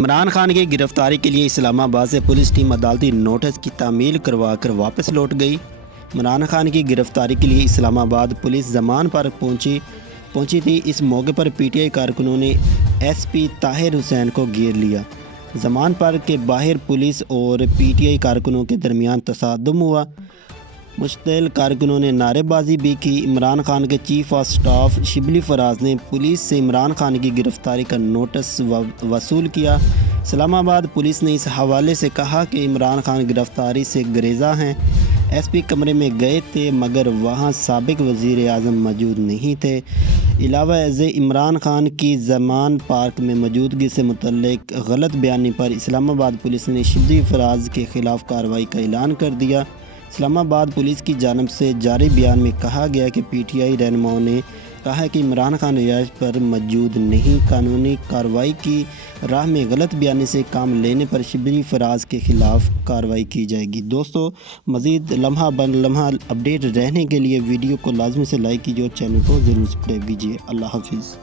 عمران خان کی گرفتاری کے لیے اسلام آباد سے پولیس ٹیم عدالتی نوٹس کی تعمیل کروا کر واپس لوٹ گئی۔ عمران خان کی گرفتاری کے لیے اسلام آباد پولیس زمان پر پہنچی تھی۔ اس موقع پر پی ٹی آئی کارکنوں نے ایس پی طاہر حسین کو گھیر لیا۔ زمان پر کے باہر پولیس اور پی ٹی آئی کارکنوں کے درمیان تصادم ہوا۔ مشتعل کارکنوں نے نعرے بازی بھی کی۔ عمران خان کے chief of staff Shibli Faraz نے پولیس سے عمران خان کی گرفتاری کا نوٹس وصول کیا۔ اسلام آباد پولیس نے اس حوالے سے کہا کہ عمران خان گرفتاری سے گریزاں ہیں۔ ایس پی کمرے میں گئے تھے مگر وہاں سابق وزیر اعظم موجود نہیں تھے۔ علاوہ ازیں عمران خان کی زمان پارک میں موجودگی سے متعلق غلط بیانی پر اسلام آباد پولیس نے شبلی فراز کے خلاف کارروائی کا اعلان کر دیا۔ اسلام آباد پولیس کی جانب سے جاری بیان میں کہا گیا کہ پی ٹی آئی رہنماؤں نے کہا کہ عمران خان رہائش پر موجود نہیں۔ قانونی کارروائی کی راہ میں غلط بیانی سے کام لینے پر شبلی فراز کے خلاف کارروائی کی جائے گی۔ دوستو، مزید لمحہ بر لمحہ اپڈیٹ رہنے کے لیے ویڈیو کو لازمی سے لائک کیجیے اور چینل کو ضرور سبسکرائب کیجیے۔ اللہ حافظ۔